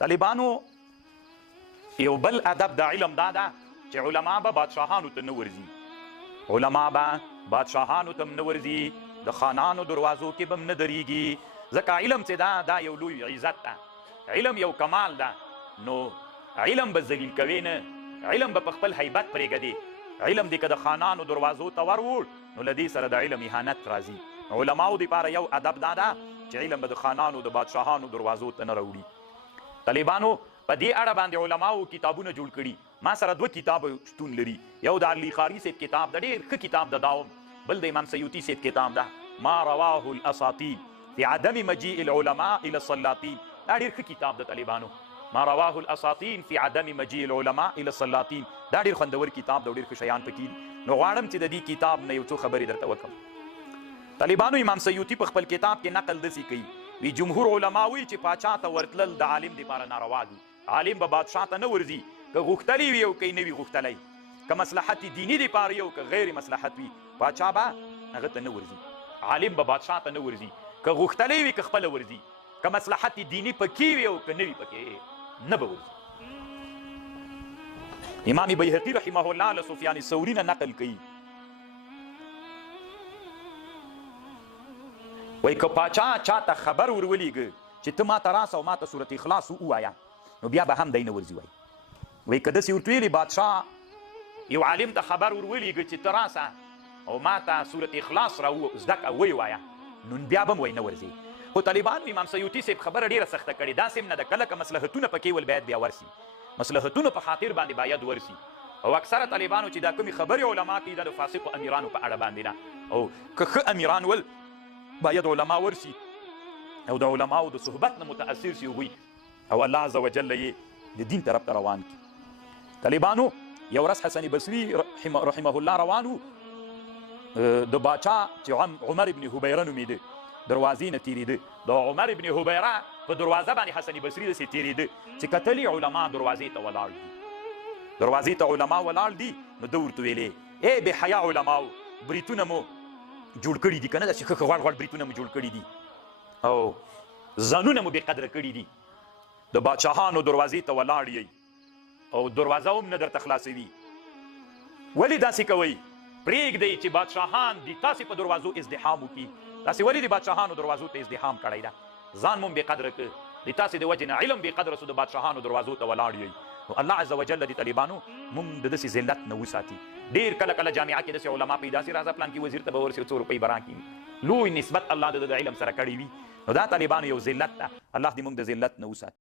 طالبانو یو بل ادب د علم دا ده چې علما به بادشاهانو ته نه ورځي، علما به بادشاهانو ته نه ورځي، د خانانو دروازو کې به هم نه درېږي، ځکه علم چې دا یو لوی عزت ده، علم یو کمال ده. نو علم به ذلیل کوي نه، علم به په خپل هیبت پرېږدي. علم دې که د خانانو دروازو ته وروړ نو له دې سره د علم اهانت راځي. علماو دپاره یو ادب دا ده چې علم به د خانانو د بادشاهانو دروازو ته نه راوړي. طالبانو په دې اړه باندې علماو کتابونه جوړ کړي. ما سره 2 کتاب شتون لري، یو د علي قاري صاحب کتاب د ډېر ښه کتاب د داوم، بل د امام سیوطي صاحب کتاب ده ما رواه الاساطین فی عدم مجیء العلماء الى السلاطین. دا ډېر ښه کتاب د طالبانو، ما رواه الاساطین فی عدم مجیء العلماء الى السلاطین. دا ډېر خوندور کتاب د ډېر ښه شیان پکې دي. نو غواړم چې د دې کتاب نه یو څو خبرې درته وکړم. طالبانو امام سیوطي په خپل کتاب کې نقل داسې کوي، وی جمهور علما وایي چې پاچا ته ورتلل د عالم دپاره ناروا دي. عالم به بادشاه ته نه ورځي، که غوښتلی وي او که یې نه وي غوښتلی، که مصلحت دیني دپاره وي او که غیر مصلحت وي، پاچا به هغه ته نه ورځي، عالم به بادشاه ته نه ورځي، که غوښتلی وي که خپله ورځي، که مصلحت دیني پکې وي او که نه وي پکې نه به ورځي. امام بیهقي رحمه الله له سفیان ثوري نه نقل کوي، وایي که پاچا چاته خبر ورولېږه چې ته ما ته راسه او ما ته صورت اخلاص ووایه نو بیا به هم دی نه ورځي. وایي که داسې ورته ویلې بادشاه یو عالم ته خبر ورولېږه چې ته راسه او ما ته صورت اخلاص را زده کړه ویې وایه نو بیا به هم وایي نه ورځي. خو طالبانو امام سیوطي صاحب خبره ډېره سخته کړې، داسې هم نه ده، کله که مصلحتونه پکې ول باید بیا ورسي، مصلحتونو په خاطر باندې باید ورسي. او اکثره طالبانو چې دا کومې خبرې علما کوي دا د فاسقو امیرانو په اړه باندې نه، او که ښه امیران ول باید علما ورسي او د علماو د صحبت نه متاثر سي هغوی، او الله عز وجل یې د دین طرف ته روان کړي. طالبانو یو ورځ حسن بصري رحمه الله روان و، د باچا چې عمر ابن هبیره نومېده دروازې نه تېرېده، د عمر ابن هبیره په دروازه باندې حسن بصري داسې تېرېده چې کتلي علما دروازې ته ولاړ دي، دروازې ته علما ولاړ دي. نو ده ورته ویلې ای بې حیا علماو، بریتونه مو جوړ کړي دي که نه، داسې ښه ښه غوړ غوړ بریتونه مو جوړ کړي دي او ځانونه مو بې قدره کړي دي، د باچاهانو دروازې ته ولاړ یئ او دروازه هم نه درته خلاصوي، ولې داسې کوئ؟ پرېږدئ چې بادشاهان د تاسې په دروازو ازدحام وکړي، تاسې ولې د بادشاهانو دروازو ته ازدحام کړی ده؟ ځان مو هم بې قدره کړ، د تاسې د وجې نه علم بې قدره سو، د بادشاهانو دروازو ته ولاړ یئ. نو الله عز وجل د طالبانو مونږ د داسې ذلت نه وساتي. ډېر کله کله جامعه کې داسې علما پیدا سي، راځه پلان کې وزیر ته به ورسي 100 روپۍ به راکړي، لوی نسبت الله د علم سره کړی وي. نو دا طالبانو یو ذلت ده، الله دې مونږ د ذلت نه وساتي.